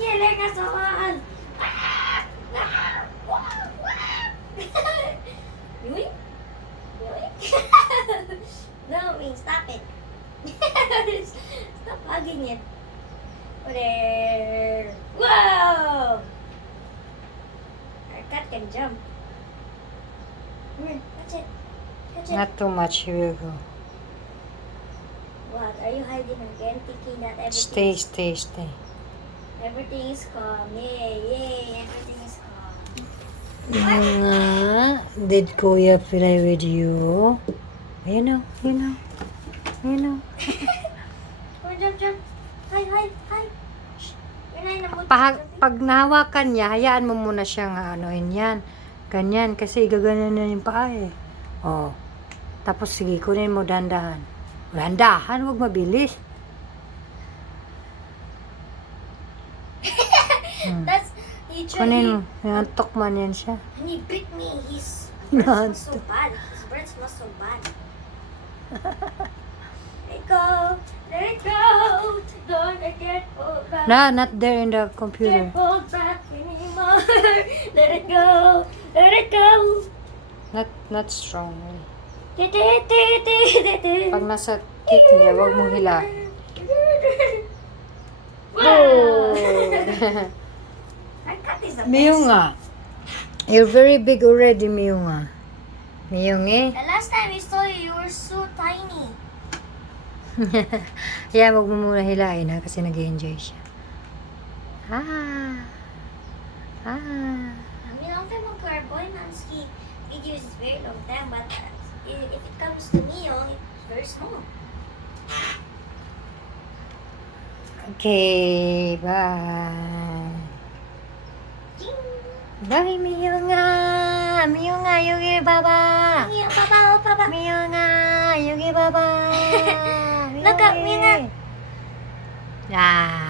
Kilig ka sa mahal. Yoink. Yoink. No, Ming, stop it. Stop hugging it. There. Whoa! Our cat can jump. Come here, catch it. Catch it. Not too much, here you go. What? Are you hiding again? Thinking that Stay, stay, stay. everything is calm. Yay, yay, everything is calm. Nga, did Kuya play with you? Ayun o, ayun o. Ayun o. Come on, jump, jump. Hi, hi, hi. Shh. You're not in the mood. Pag nahawakan niya, hayaan mo muna siyang anoin yan. Ganyan, kasi gaganan na yung paa eh. Oh. Tapos sige, kunin mo dandahan. Dandahan, huwag mabilis. That's, he Kunin mo, nantok man yan siya. and he bit me. His breath smells so bad. His breath smells so bad. Let it go. Let it go. Don't get pulled back. No, not there in the Get computer. pulled back anymore. Let it go. Let it go. Not strong. Pag nasa tip niya, huwag mong hila. Wow. Our cat is the best. Miyunga. You're very big already, Miyunga. Miyungi. The last time we saw you, you were so tiny. Yeah, wag mo muna hilain ha, kasi nag-enjoy siya. I mean, long time ago, our boy Mansky videos is very long time, but if it comes to me, it's very small. Okay, bye. Ding! Bye, Miyunga. Miyunga, Yugi Baba. Ang iyong papa, oh, papa. Miyunga, Yugi Baba. Look up, Miyunga. Ah.